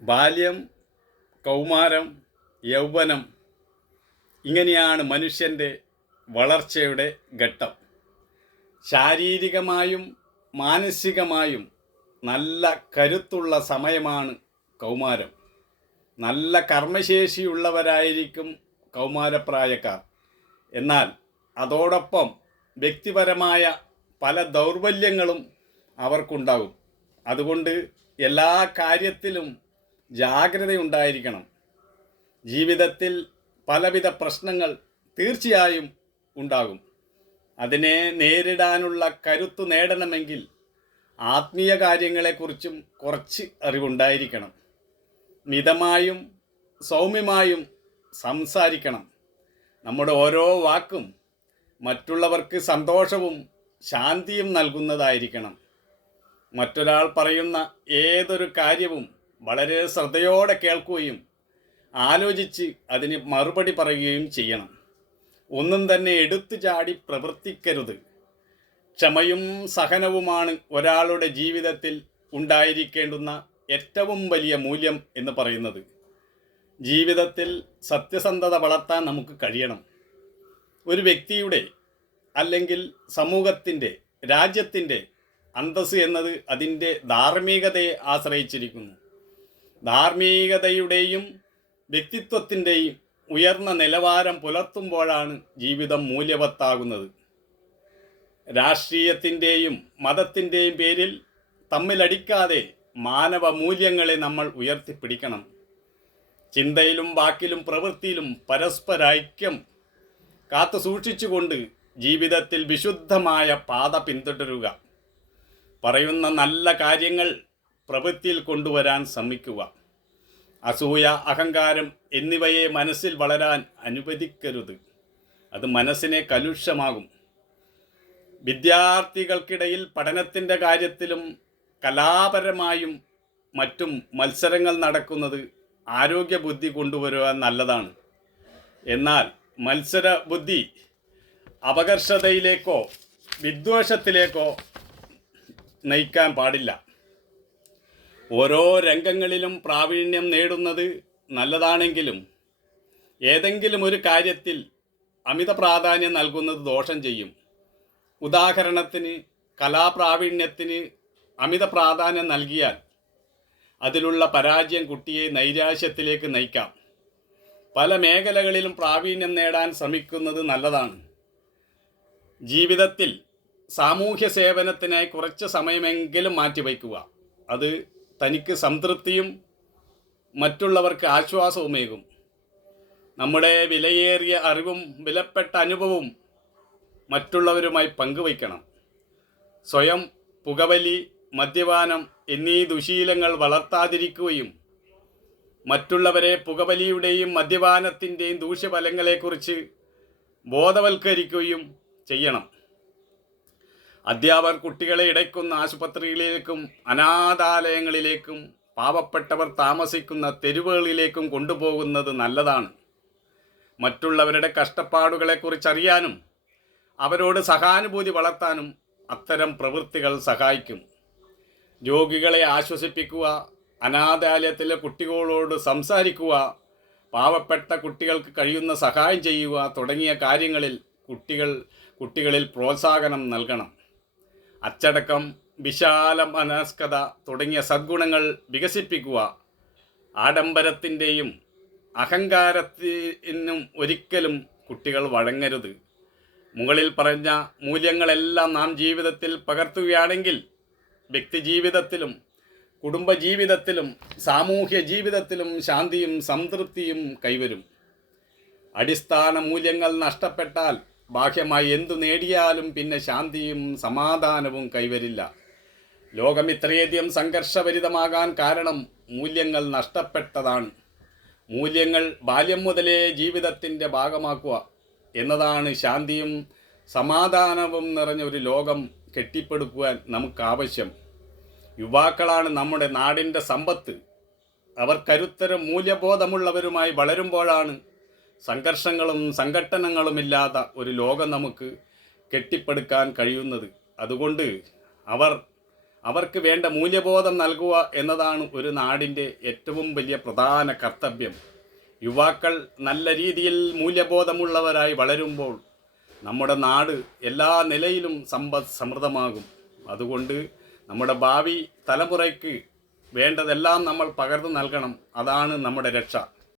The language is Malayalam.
ബാല്യം, കൗമാരം, യൗവനം ഇങ്ങനെയാണ് മനുഷ്യൻ്റെ വളർച്ചയുടെ ഘട്ടം. ശാരീരികമായും മാനസികമായും നല്ല കരുത്തുള്ള സമയമാണ് കൗമാരം. നല്ല കർമ്മശേഷിയുള്ളവരായിരിക്കും കൗമാരപ്രായക്കാർ. എന്നാൽ അതോടൊപ്പം വ്യക്തിപരമായ പല ദൗർബല്യങ്ങളും അവർക്കുണ്ടാകും. അതുകൊണ്ട് എല്ലാ കാര്യത്തിലും ജാഗ്രതയുണ്ടായിരിക്കണം. ജീവിതത്തിൽ പലവിധ പ്രശ്നങ്ങൾ തീർച്ചയായും ഉണ്ടാകും. അതിനെ നേരിടാനുള്ള കരുത്ത് നേടണമെങ്കിൽ ആത്മീയ കാര്യങ്ങളെക്കുറിച്ചും കുറച്ച് അറിവുണ്ടായിരിക്കണം. മിതമായും സൗമ്യമായും സംസാരിക്കണം. നമ്മുടെ ഓരോ വാക്കും മറ്റുള്ളവർക്ക് സന്തോഷവും ശാന്തിയും നൽകുന്നതായിരിക്കണം. മറ്റൊരാൾ പറയുന്ന ഏതൊരു കാര്യവും വളരെ ശ്രദ്ധയോടെ കേൾക്കുകയും ആലോചിച്ച് അതിന് മറുപടി പറയുകയും ചെയ്യണം. ഒന്നും തന്നെ എടുത്തു ചാടി പ്രവർത്തിക്കരുത്. ക്ഷമയും സഹനവുമാണ് ഒരാളുടെ ജീവിതത്തിൽ ഉണ്ടായിരിക്കേണ്ടുന്ന ഏറ്റവും വലിയ മൂല്യം എന്ന് പറയുന്നത്. ജീവിതത്തിൽ സത്യസന്ധത വളർത്താൻ നമുക്ക് കഴിയണം. ഒരു വ്യക്തിയുടെ അല്ലെങ്കിൽ സമൂഹത്തിൻ്റെ, രാജ്യത്തിൻ്റെ അന്തസ്സ് എന്നത് അതിൻ്റെ ധാർമ്മികതയെ ആശ്രയിച്ചിരിക്കുന്നു. ധാർമ്മികതയുടെയും വ്യക്തിത്വത്തിൻ്റെയും ഉയർന്ന നിലവാരം പുലർത്തുമ്പോഴാണ് ജീവിതം മൂല്യവത്താകുന്നത്. രാഷ്ട്രീയത്തിൻ്റെയും മതത്തിൻ്റെയും പേരിൽ തമ്മിലടിക്കാതെ മാനവ മൂല്യങ്ങളെ നമ്മൾ ഉയർത്തിപ്പിടിക്കണം. ചിന്തയിലും വാക്കിലും പ്രവൃത്തിയിലും പരസ്പര ഐക്യം കാത്തു സൂക്ഷിച്ചുകൊണ്ട് ജീവിതത്തിൽ വിശുദ്ധമായ പാത പിന്തുടരുക. പറയുന്ന നല്ല കാര്യങ്ങൾ പ്രവൃത്തിയിൽ കൊണ്ടുവരാൻ ശ്രമിക്കുക. അസൂയ, അഹങ്കാരം എന്നിവയെ മനസ്സിൽ വളരാൻ അനുവദിക്കരുത്. അത് മനസ്സിനെ കലുഷമാകും. വിദ്യാർത്ഥികൾക്കിടയിൽ പഠനത്തിൻ്റെ കാര്യത്തിലും കലാപരമായും മറ്റും മത്സരങ്ങൾ നടക്കുന്നത് ആരോഗ്യ ബുദ്ധി കൊണ്ടുവരുവാൻ നല്ലതാണ്. എന്നാൽ മത്സര ബുദ്ധി അപകർഷതയിലേക്കോ വിദ്വേഷത്തിലേക്കോ നയിക്കാൻ പാടില്ല. ഓരോ രംഗങ്ങളിലും പ്രാവീണ്യം നേടുന്നത് നല്ലതാണെങ്കിലും ഏതെങ്കിലും ഒരു കാര്യത്തിൽ അമിത പ്രാധാന്യം നൽകുന്നത് ദോഷം ചെയ്യും. ഉദാഹരണത്തിന്, കലാപ്രാവീണ്യത്തിന് അമിത പ്രാധാന്യം നൽകിയാൽ അതിലുള്ള പരാജയം കുട്ടിയെ നൈരാശ്യത്തിലേക്ക് നയിക്കാം. പല മേഖലകളിലും പ്രാവീണ്യം നേടാൻ ശ്രമിക്കുന്നത് നല്ലതാണ്. ജീവിതത്തിൽ സാമൂഹ്യ സേവനത്തിനായി കുറച്ച് സമയമെങ്കിലും മാറ്റിവയ്ക്കുക. അത് തനിക്ക് സംതൃപ്തിയും മറ്റുള്ളവർക്ക് ആശ്വാസവുമേകും. നമ്മുടെ വിലയേറിയ അറിവും വിലപ്പെട്ട അനുഭവവും മറ്റുള്ളവരുമായി പങ്കുവയ്ക്കണം. സ്വയം പുകവലി, മദ്യപാനം എന്നീ ദുശീലങ്ങൾ വളർത്താതിരിക്കുകയും മറ്റുള്ളവരെ പുകവലിയുടെയും മദ്യപാനത്തിൻ്റെയും ദൂഷ്യഫലങ്ങളെക്കുറിച്ച് ബോധവൽക്കരിക്കുകയും ചെയ്യണം. അധ്യാപകർ കുട്ടികളെ ഇടയ്ക്കുന്ന ആശുപത്രികളിലേക്കും അനാഥാലയങ്ങളിലേക്കും പാവപ്പെട്ടവർ താമസിക്കുന്ന തെരുവുകളിലേക്കും കൊണ്ടുപോകുന്നത് നല്ലതാണ്. മറ്റുള്ളവരുടെ കഷ്ടപ്പാടുകളെക്കുറിച്ചറിയാനും അവരോട് സഹാനുഭൂതി വളർത്താനും അത്തരം പ്രവൃത്തികൾ സഹായിക്കും. രോഗികളെ ആശ്വസിപ്പിക്കുക, അനാഥാലയത്തിലെ കുട്ടികളോട് സംസാരിക്കുക, പാവപ്പെട്ട കുട്ടികൾക്ക് കഴിയുന്ന സഹായം ചെയ്യുക തുടങ്ങിയ കാര്യങ്ങളിൽ കുട്ടികളിൽ പ്രോത്സാഹനം നൽകണം. അച്ചടക്കം, വിശാല മനസ്കത തുടങ്ങിയ സദ്ഗുണങ്ങൾ വികസിപ്പിക്കുക. ആഡംബരത്തിൻ്റെയും അഹങ്കാരത്തിനും ഒരിക്കലും കുട്ടികൾ വഴങ്ങരുത്. മുകളിൽ പറഞ്ഞ മൂല്യങ്ങളെല്ലാം നാം ജീവിതത്തിൽ പകർത്തുകയാണെങ്കിൽ വ്യക്തിജീവിതത്തിലും കുടുംബജീവിതത്തിലും സാമൂഹ്യ ജീവിതത്തിലും ശാന്തിയും സംതൃപ്തിയും കൈവരും. അടിസ്ഥാന മൂല്യങ്ങൾ നഷ്ടപ്പെട്ടാൽ ബാഹ്യമായി എന്തു നേടിയാലും പിന്നെ ശാന്തിയും സമാധാനവും കൈവരില്ല. ലോകം ഇത്രയധികം സംഘർഷഭരിതമാകാൻ കാരണം മൂല്യങ്ങൾ നഷ്ടപ്പെട്ടതാണ്. മൂല്യങ്ങൾ ബാല്യം മുതലേ ജീവിതത്തിൻ്റെ ഭാഗമാക്കുക എന്നതാണ് ശാന്തിയും സമാധാനവും നിറഞ്ഞ ഒരു ലോകം കെട്ടിപ്പടുക്കുവാൻ നമുക്കാവശ്യം. യുവാക്കളാണ് നമ്മുടെ നാടിൻ്റെ സമ്പത്ത്. അവർ കരുത്തരും മൂല്യബോധമുള്ളവരുമായി വളരുമ്പോഴാണ് സംഘർഷങ്ങളും സംഘട്ടനങ്ങളുമില്ലാത്ത ഒരു ലോകം നമുക്ക് കെട്ടിപ്പടുക്കാൻ കഴിയുന്നത്. അതുകൊണ്ട് അവർ അവർക്ക് വേണ്ട മൂല്യബോധം നൽകുക എന്നതാണ് ഒരു നാടിൻ്റെ ഏറ്റവും വലിയ പ്രധാന കർത്തവ്യം. യുവാക്കൾ നല്ല രീതിയിൽ മൂല്യബോധമുള്ളവരായി വളരുമ്പോൾ നമ്മുടെ നാട് എല്ലാ നിലയിലും സമ്പദ് സമൃദ്ധമാകും. അതുകൊണ്ട് നമ്മുടെ ഭാവി തലമുറയ്ക്ക് വേണ്ടതെല്ലാം നമ്മൾ പകർന്നു നൽകണം. അതാണ് നമ്മുടെ രക്ഷ.